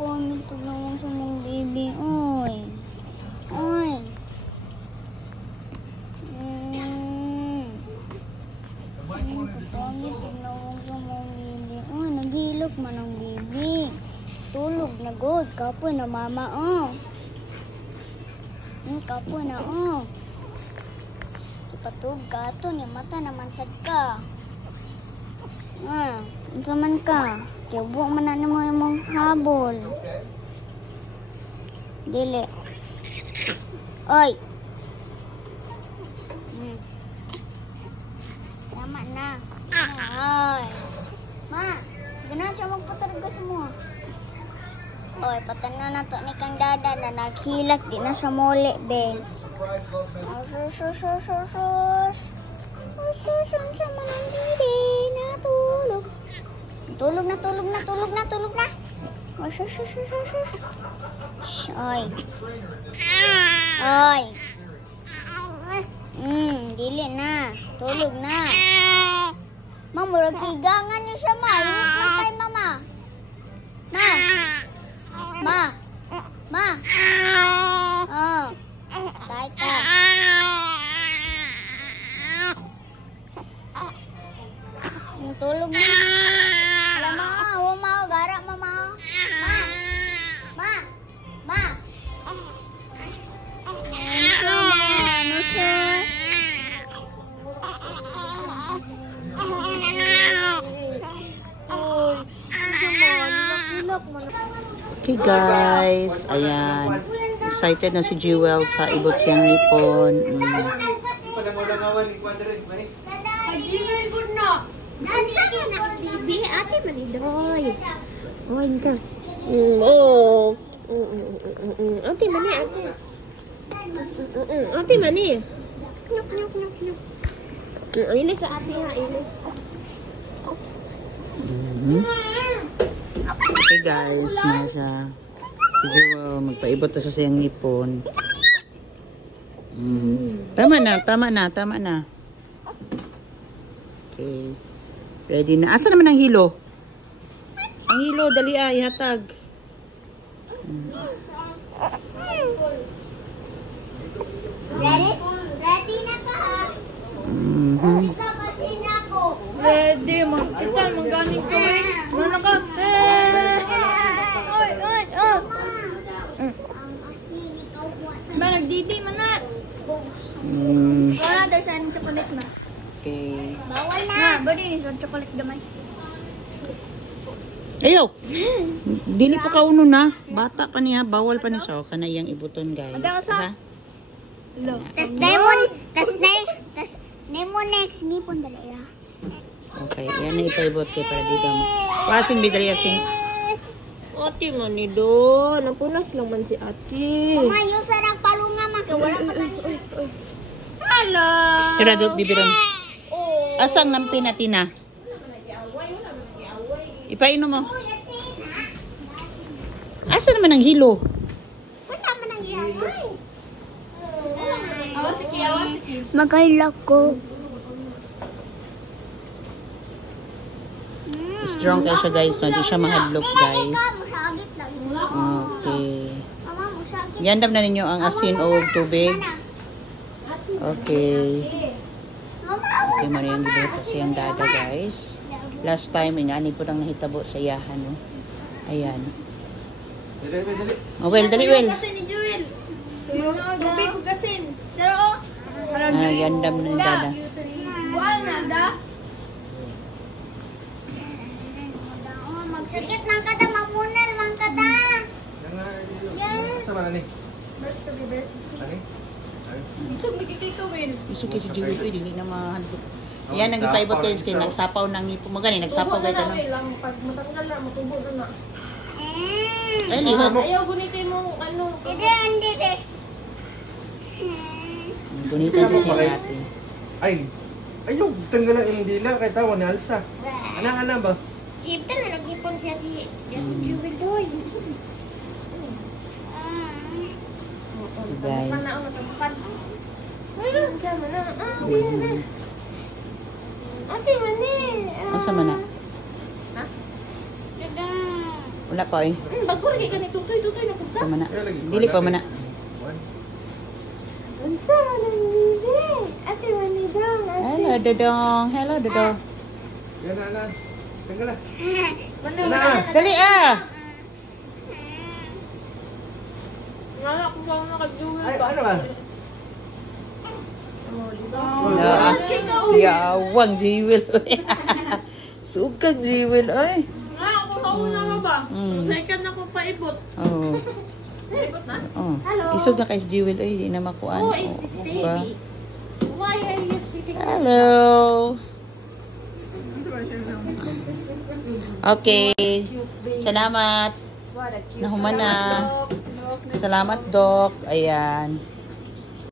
pangit tulungan sa mong baby. Oy. Oy. Pangit tulungan sa mong baby. Oy, naghilok man ang baby. Tulog na god. Kapoy na mama, oh. Kapoy na, oh. Patug ka ito, ni mata naman sad ka. Ito man ka. Tiyabuak man na mo yung habol. Dili. Oy. Tama na. Oy. Ma, ganahan siya magpatarga sa mo. Oy, patanan na to ni kang dada na naghilak. Di na siya muli, be. Tulog na. Oy. Oy. Dili na. Tulog na. Mamurag higangan niyo siya, ma. Iwas na tayo, mama. Ma. Oh. Tay ka. Tulog na. Alam mo, huwag gara, mama. Ma. Okay guys, ayan. Excited na si Jewel sa ibot siyang ipon. Bibi, ate manidoy. Oh, ka. Oh. Ate mani, ate. Ate mani. Nyok. Ilis sa ate ha, ilis. Okay guys, nasa si Jewel, magpaibot na sa siyang ipon. Tama na. Okay. Ready na. Asa naman ang hilo? Ang hilo, dali ihatag. Ready na ka, ha? Isa kasi na ako. Ready, kita manggaling ko eh. Mana ka? Oy. Ang asin, ikaw buwan sa... Ba, nagdidi man na. Wala daw sa chocolate na. Okay. Bawal na. Na, bali ni sa chocolate gamay. Ayaw! Dili pa kauno na. Bata pa niya. Bawal pa niya siya. Kana iyang ibuton guys. Ada sa? Tas Nemon next ngipon dala ya. Okay. Yan na ipaibot kay para dito mo. Pasin bidari asin. Ate man ni do. Napunas lang man si ate. Mayo sa nagpalunga maka wala pa man. Hala. Tira do bibiron. Asang nampi na tina? Ipainom mo. Asa naman ang hilo? Wala man ang ihamay. Awas si Magailak ko. Strong kayo siya guys. Hindi siya mahadlok guys. Musagit lang. Okay. Mama, musagit. Yandam na ninyo ang asin o tubig. Okay. Okay, mali yung gibuto sa yung dada guys. Last time, inani po nang nahitabo sa iyahan. No? Ayan. Oh, well, dali, well. Gasin ni Jewel. Gabi ko gasin. Pero, Yandam na ni dada. buwan na da. Magsakit ng kada, mamunal mang kada. Yan. Sama na ni. Isog nagkikay ka, Will. Isuki si Jewel ko, hindi na mahadlok. Ayan, ang ipaibot kayo skin. Nagsapaw ng ngipo. Magani, nagsapaw kayo ka no? Pag matanggal na, matubo na. Ay, lihok. Ayaw gunitin mo, ano. Hindi. Gunita din siya natin. Ay, ayaw, tanggalan yung dila kay tawa ni Alsa. Ana ba? Iptan na nag-ipon siya di Jewel doy. Guys. Panao na sa bukan. Ayun, dyan mo na. Uyan na. Ate, mani. Asa man na? Ha? Dada. Wala Wala pa eh. Bago rin ka nito. Tutoy na punta. Pamana. Dili pa mana. Unsa man ang nili? Ate manidong. Hello, Dodong. Hello, Dodong. Yan na. Tanggal na. Dali ah! Nga ako pa naka-jewel Ay, pa. ano ba? Yawang jiwil. Sugag jiwil ay. Nga ako sa una mo ba? Mm. Second ako paibot. Oh. Paibot na? Oh. Hello. Isog na kay jiwil ay di na makuan. Who is this baby? Why are you sitting Hello. Okay. Salamat. What a cute Nahuman na. dog. Salamat, Doc. Ayan.